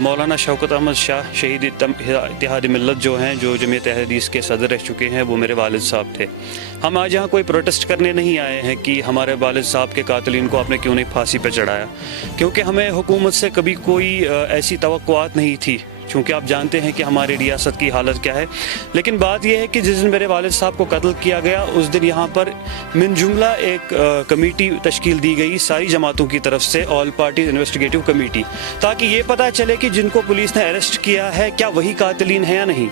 مولانا شوکت احمد شاہ شہید اتحاد ملت جو ہیں، جو جمعیت اہل حدیث کے صدر رہ چکے ہیں، وہ میرے والد صاحب تھے۔ ہم آج یہاں کوئی پروٹیسٹ کرنے نہیں آئے ہیں کہ ہمارے والد صاحب کے قاتلین کو آپ نے کیوں نہیں پھانسی پہ چڑھایا، کیونکہ ہمیں حکومت سے کبھی کوئی ایسی توقعات نہیں تھی، چونکہ آپ جانتے ہیں کہ ہماری ریاست کی حالت کیا ہے۔ لیکن بات یہ ہے کہ جس دن میرے والد صاحب کو قتل کیا گیا، اس دن یہاں پر من جملہ ایک کمیٹی تشکیل دی گئی ساری جماعتوں کی طرف سے، آل پارٹیز انویسٹیگیٹو کمیٹی، تاکہ یہ پتہ چلے کہ جن کو پولیس نے اریسٹ کیا ہے کیا وہی قاتلین ہیں یا نہیں۔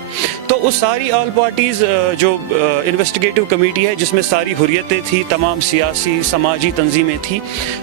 تو اس ساری آل پارٹیز جو انویسٹیگیٹو کمیٹی ہے، جس میں ساری حریتیں تھیں، تمام سیاسی سماجی تنظیمیں تھیں،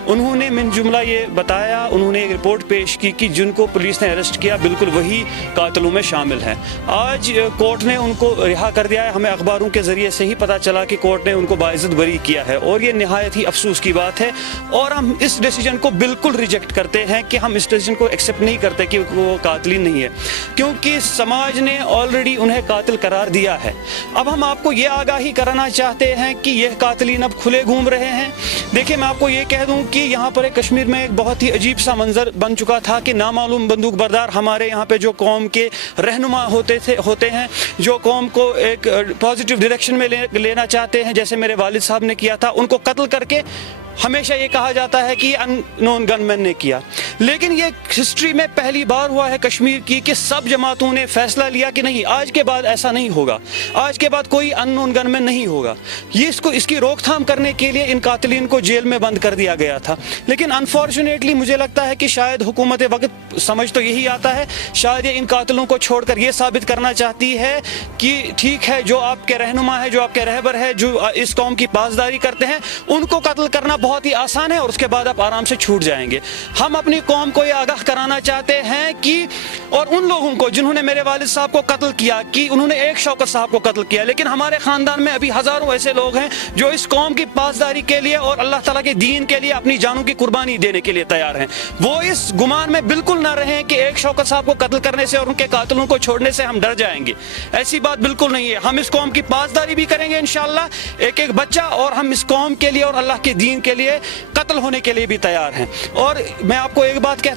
انہوں نے من جملہ یہ بتایا، انہوں نے ایک رپورٹ پیش کی کہ جن کو پولیس نے اریسٹ کیا بالکل وہی قاتلوں میں شامل ہیں۔ آج کورٹ نے ان کو رہا کر دیا ہے، ہمیں اخباروں کے ذریعے سے ہی پتہ چلا کہ کورٹ نے ان کو باعزت بری کیا ہے، اور یہ نہایت ہی افسوس کی بات ہے، اور ہم اس ڈیسیجن کو بالکل ریجیکٹ کرتے ہیں کہ ہم اس ڈیسیجن کو ایکسیپٹ نہیں کرتے کہ وہ قاتلین نہیں ہے، کیونکہ سماج نے آلریڈی انہیں قاتل قرار دیا ہے۔ اب ہم آپ کو یہ آگاہی کرانا چاہتے ہیں کہ یہ قاتلین اب کھلے گھوم رہے ہیں۔ دیکھیں، میں آپ کو یہ کہہ دوں کہ یہاں پر کشمیر میں ایک بہت ہی عجیب سا منظر بن چکا تھا کہ نامعلوم بندوق بردار ہمارے یہاں پہ جو قوم کے رہنما ہوتے ہیں، جو قوم کو ایک پازیٹیو ڈائریکشن میں لینا چاہتے ہیں، جیسے میرے والد صاحب نے کیا تھا، ان کو قتل کر کے ہمیشہ یہ کہا جاتا ہے کہ یہ ان نون گن مین نے کیا۔ لیکن یہ ہسٹری میں پہلی بار ہوا ہے کشمیر کی کہ سب جماعتوں نے فیصلہ لیا کہ نہیں، آج کے بعد ایسا نہیں ہوگا، آج کے بعد کوئی ان نون گن مین نہیں ہوگا۔ یہ اس کی روک تھام کرنے کے لیے ان قاتلین کو جیل میں بند کر دیا گیا تھا۔ لیکن انفارچونیٹلی مجھے لگتا ہے کہ شاید حکومت وقت سمجھ تو یہی آتا ہے، شاید یہ ان قاتلوں کو چھوڑ کر یہ ثابت کرنا چاہتی ہے کہ ٹھیک ہے، جو آپ کے رہنما ہے، جو آپ کے رہبر ہے، جو اس قوم کی پاسداری کرتے ہیں، ان کو قتل کرنا بہت ہی آسان ہے، اور اس کے بعد آپ آرام سے چھوٹ جائیں گے۔ ہم اپنی قوم کو یہ آگاہ کرانا چاہتے ہیں کہ، اور ان لوگوں کو جنہوں نے میرے والد صاحب کو قتل کیا، کہ انہوں نے ایک شوکت صاحب کو قتل کیا، لیکن ہمارے خاندان میں ابھی ہزاروں ایسے لوگ ہیں جو اس قوم کی پاسداری کے لیے اور اللہ تعالیٰ کے دین کے لیے اپنی جانوں کی قربانی دینے کے لیے تیار ہیں۔ وہ اس گمان میں بالکل نہ رہیں کہ ایک شوکت صاحب کو قتل کرنے سے اور ان کے قاتلوں کو چھوڑنے سے ہم ڈر جائیں گے، ایسی بات بالکل نہیں ہے۔ ہم اس قوم کی پاسداری بھی کریں گے انشاءاللہ، ایک ایک بچہ، اور ہم اس قوم کے لیے اور اللہ کے دین کے لیے قتل ہونے کے لیے بھی تیار ہیں۔ اور میں آپ کو ایک بات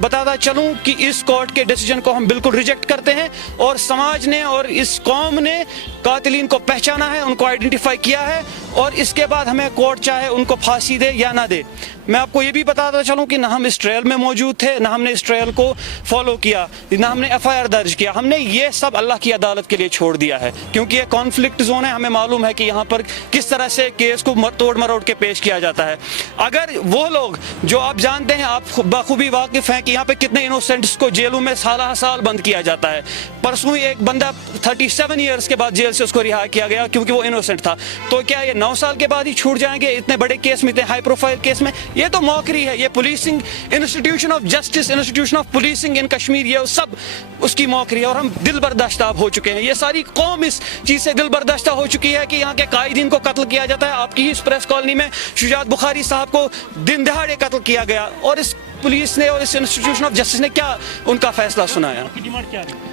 بتاتا چلوں کہ اس کورٹ کے ڈیسیجن کو ہم بالکل ریجیکٹ کرتے ہیں، اور سماج نے اور اس قوم نے قاتلین کو پہچانا ہے، ان کو آئیڈینٹیفائی کیا ہے، اور اس کے بعد ہمیں کورٹ چاہے ان کو پھانسی دے یا نہ دے۔ میں آپ کو یہ بھی بتاتا چلوں کہ نہ ہم اس ٹرائل میں موجود تھے، نہ ہم نے اس ٹرائل کو فالو کیا، نہ ہم نے FIR درج کیا، ہم نے یہ سب اللہ کی عدالت کے لیے چھوڑ دیا ہے، کیونکہ یہ کانفلکٹ زون ہے، ہمیں معلوم ہے کہ یہاں پر کس طرح سے کیس کو توڑ مروڑ کے پیش کیا جاتا ہے۔ اگر وہ لوگ جو آپ جانتے ہیں، آپ بخوبی واقف ہیں کہ یہاں پہ کتنے انوسینٹس کو جیلوں میں سالہ سال بند کیا جاتا ہے، پرسوں ایک بندہ 37 ایئرس کے بعد جیل سے اس کو رہا کیا گیا کیونکہ وہ انوسینٹ تھا، تو کیا یہ 9 سال کے بعد ہی چھوٹ جائیں گے اتنے بڑے کیس میں، اتنے ہائی پروفائل کیس میں؟ یہ تو موکری ہے، یہ policing institution of justice, institution of policing in Kashmir, یہ سب اس کی موکری ہے، اور ہم دل برداشتہ اب ہو چکے ہیں، یہ ساری قوم اس چیز سے دل برداشتہ ہو چکی ہے کہ یہاں کے قائدین کو قتل کیا جاتا ہے۔ آپ کی ہی اس پریس کالونی میں شجاعت بخاری صاحب کو دن دہاڑے قتل کیا گیا، اور اس پولیس نے اور اس انسٹیٹیوشن آف جسٹس نے کیا ان کا فیصلہ سنایا؟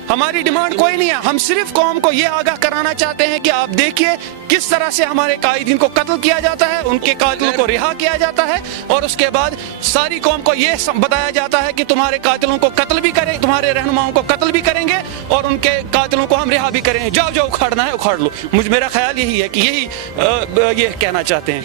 ہماری ڈیمانڈ کوئی نہیں ہے، ہم صرف قوم کو یہ آگاہ کرانا چاہتے ہیں کہ آپ دیکھیے کس طرح سے ہمارے قائدین کو قتل کیا جاتا ہے، ان کے قاتلوں کو رہا کیا جاتا ہے، اور اس کے بعد ساری قوم کو یہ بتایا جاتا ہے کہ تمہارے قاتلوں کو قتل بھی کریں، تمہارے رہنماؤں کو قتل بھی کریں گے، اور ان کے قاتلوں کو ہم رہا بھی کریں گے، جاؤ جاؤ اکھاڑنا ہے اکھاڑ لو۔ میرا خیال یہی ہے کہ یہی یہ کہنا چاہتے ہیں۔